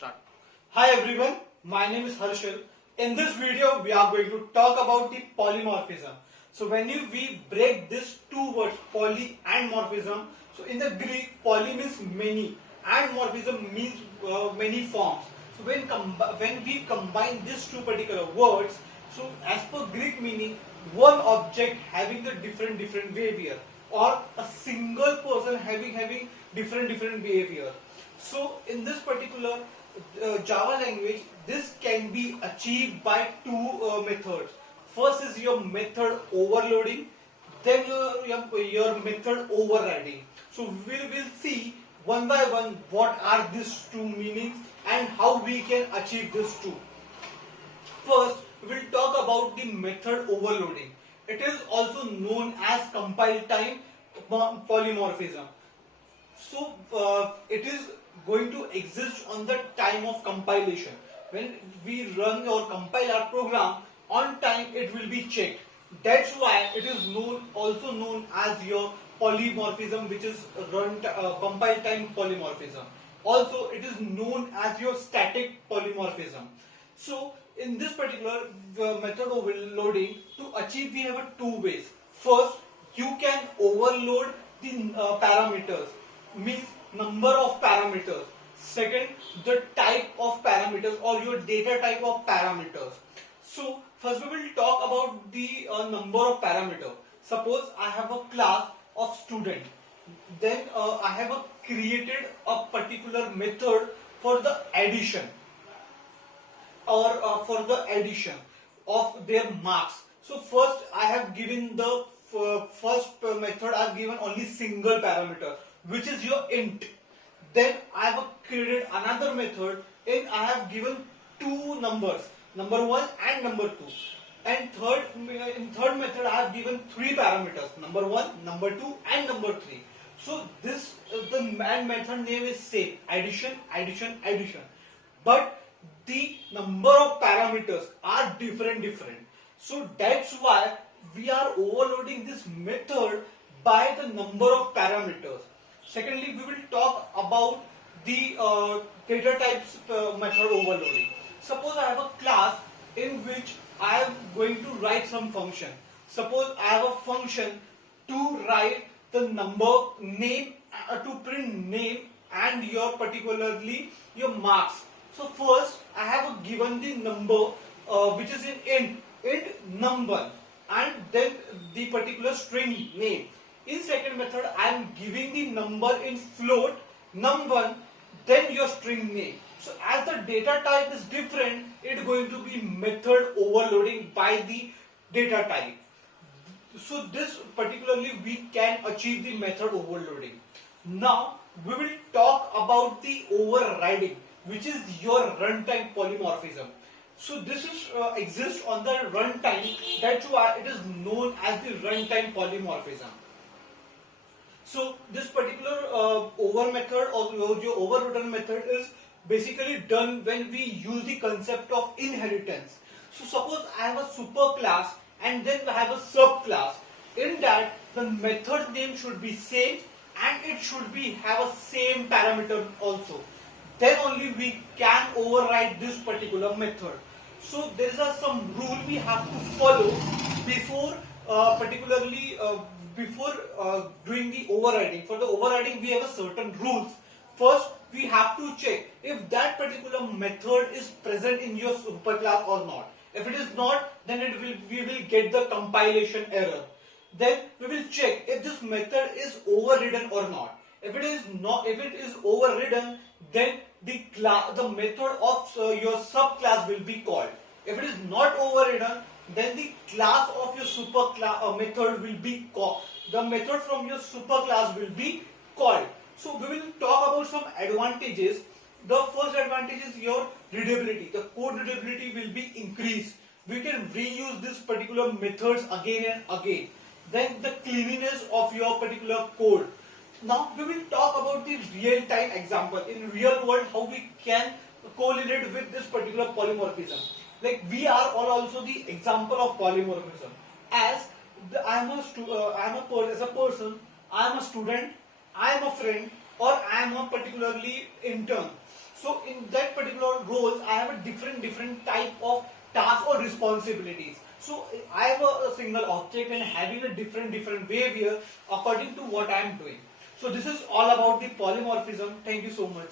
Start. Hi everyone, my name is Harshal. In this video, we are going to talk about the polymorphism. So when we break these two words, poly and morphism, so in the Greek, poly means many and morphism means many forms. So when we combine these two particular words, so as per Greek meaning, one object having a different behavior, or a single person having different behavior. So in this particular Java language, this can be achieved by two methods. First is your method overloading, then your method overriding. So we will see one by one what are these two meanings and how we can achieve these two. First, we will talk about the method overloading. It is also known as compile time polymorphism. So it is going to exist on the time of compilation. When we run or compile our program, on time it will be checked. That's why it is also known as your polymorphism, which is compile time polymorphism. Also, it is known as your static polymorphism. So in this particular method overloading, to achieve we have two ways. First, you can overload the parameters, means number of parameters. Second, the type of parameters or your data type of parameters. So first we will talk about the number of parameters. Suppose I have a class of student, then I have created a particular method for the addition or for the addition of their marks. So first I have given the first method, I have given only single parameter, which is your int. Then I have created another method and I have given two numbers, number 1 and number 2. And in third method I have given three parameters, number 1, number 2 and number 3. So this the method name is same, addition. But the number of parameters are different. So that's why we are overloading this method by the number of parameters. Secondly, we will talk about the data types method overloading. Suppose I have a class in which I am going to write some function. Suppose I have a function to write the number, name, to print name and your particularly your marks. So first I have given the number which is in int num1 and then the particular string name. In second method I am giving the number in float num1 then your string name. So as the data type is different, it is going to be method overloading by the data type. So this particularly we can achieve the method overloading. Now we will talk about the overriding, which is your runtime polymorphism. So this is exists on the runtime. That's why it is known as the runtime polymorphism. So this particular over method or your overridden method is basically done when we use the concept of inheritance. So suppose I have a super class and then I have a subclass. In that the method name should be same and it should be have a same parameter also. Then only we can override this particular method. So there is some rule we have to follow before before doing the overriding. For the overriding we have a certain rules. First we have to check if that particular method is present in your superclass or not. If it is not, then we will get the compilation error. Then we will check if this method is overridden or not. If it is overridden, then the method of your subclass will be called. If it is not overridden, then the class of your superclass method will be called. The method from your superclass will be called. So we will talk about some advantages. The first advantage is your readability. The code readability will be increased. We can reuse this particular methods again and again. Then the cleanliness of your particular code. Now we will talk about the real-time example. In real world, how we can correlate with this particular polymorphism. Like we are all also the example of polymorphism. As I am a person, I am a student, I am a friend, or I am a particularly intern. So in that particular roles, I have a different type of tasks or responsibilities. So I have a single object and having a different behavior according to what I am doing. So this is all about the polymorphism. Thank you so much.